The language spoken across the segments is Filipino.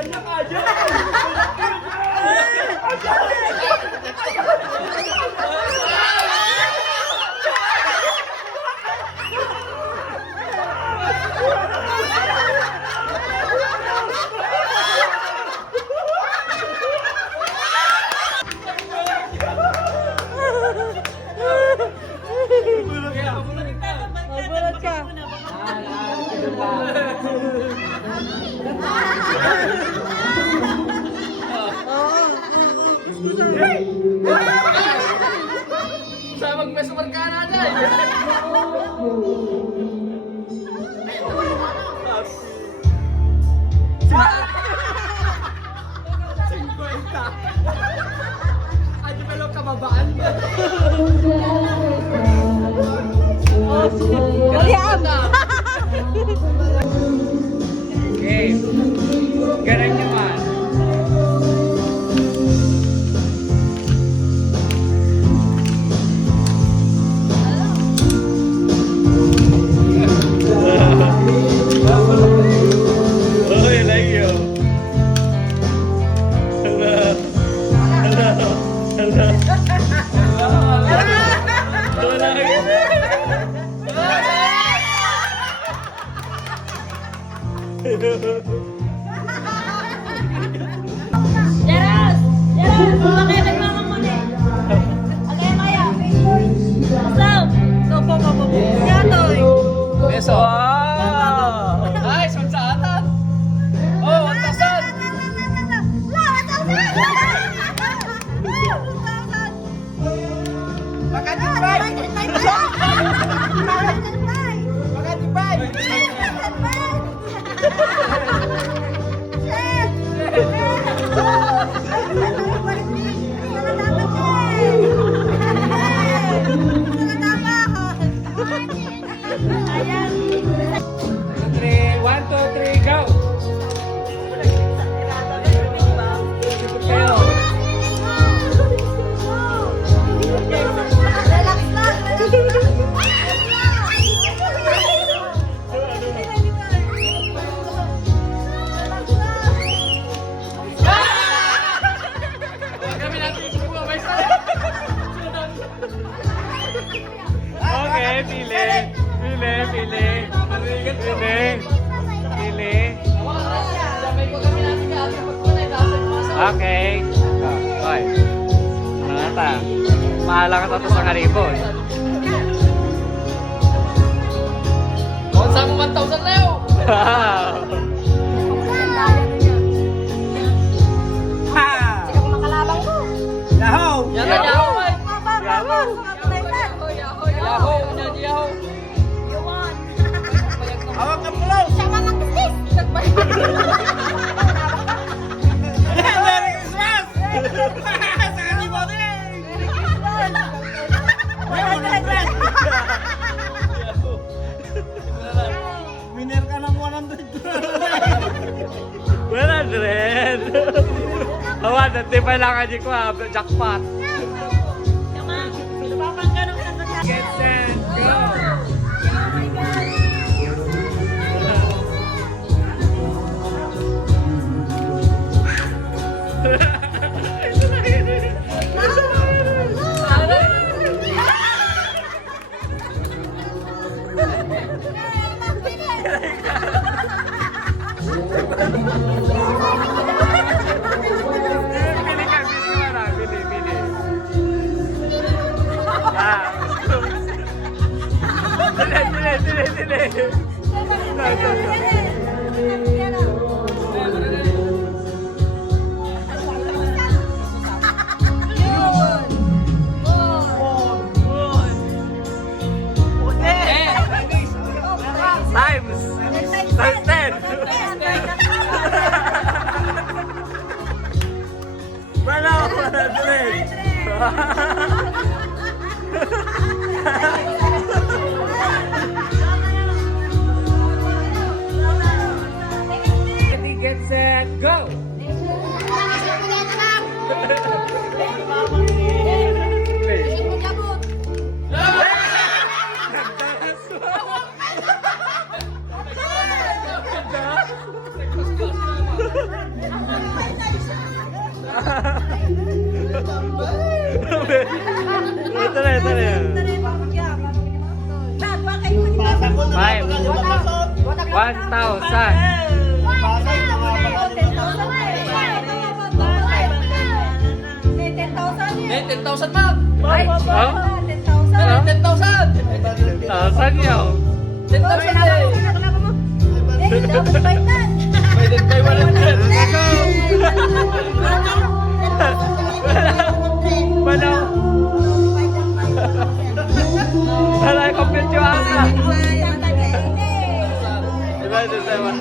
Kanya kaya! Magulat ka. Sa magmesumal ka na dyan! Ano ba lang kababaan ba? Kaliam! Okay. Ganun naman. Oh, I like you. Hello. Hello. Jeros! Jeros! Bakit nagmamamuli? Okay, Maya. Stop! Go. Yatoy! Beso. Wow! Nice! Ang saatan! Oh, 1,000! Three, 1, 2, 3, go! Kayo. Relax lang! Kami natin ito po, may sa... Okay, pili. Okay. Okay. Nangata. Mahala ka tato sa karibon. Kung saan mo 1,000 na yun? Yahoo! Yahoo! Awak ka pulo! Merry Christmas! Sa kanibon eh! Winner ka ng 100! 100! Awan, natipay lang ka ko ha, jackpot! Get set, go! Times 10! Wala ko na Ready, get set, go! 10,000 ma'am. Ay, Huh? 10,000. 10,000. 10,000 yaw. 10,000 eh. Dapat baitan. Pwede kayo 100. Wala. Wala, compute yung asa. Diba, diba?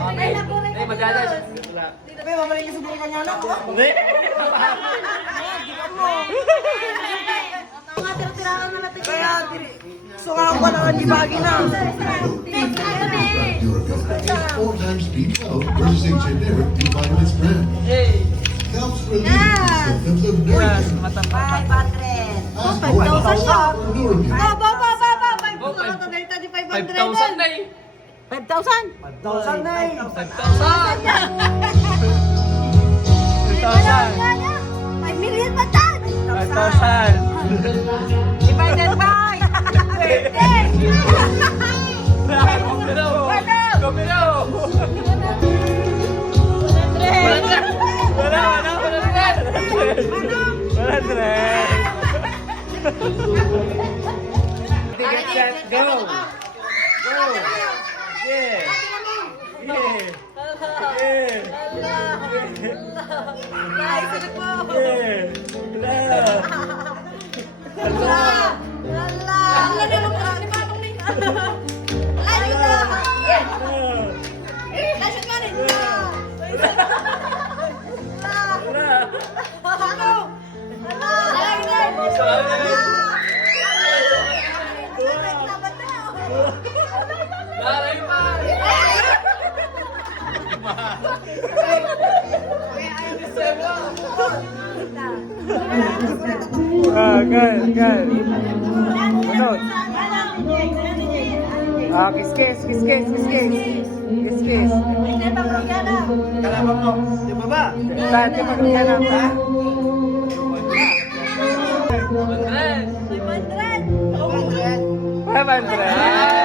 Okay. Eh, magdadas. Tapi mamaling ka sa buhay kanya na. Hindi. Mga tira-tirahan na natin. Kaya, gusto nga ako na di bagi na. Is 4 times B12 versus a generic B-vitamins brand. Hey. Helps relieve symptoms of Yes, nerve. matang-matang. 500. Ask 5,000 yan. Neurobion. Baba. Oh, 5,000 5,000 na eh. 5,000? 5,000 na eh. 5,000. 5 million pa dyan! 5,000. Divided by 50! Kumino. Get set, go. Go. Yeah. Yeah. Good. Ano? Kiss. Kalabang mo. Di ba ba? Saan ka magkakaroon ha? 500! 500.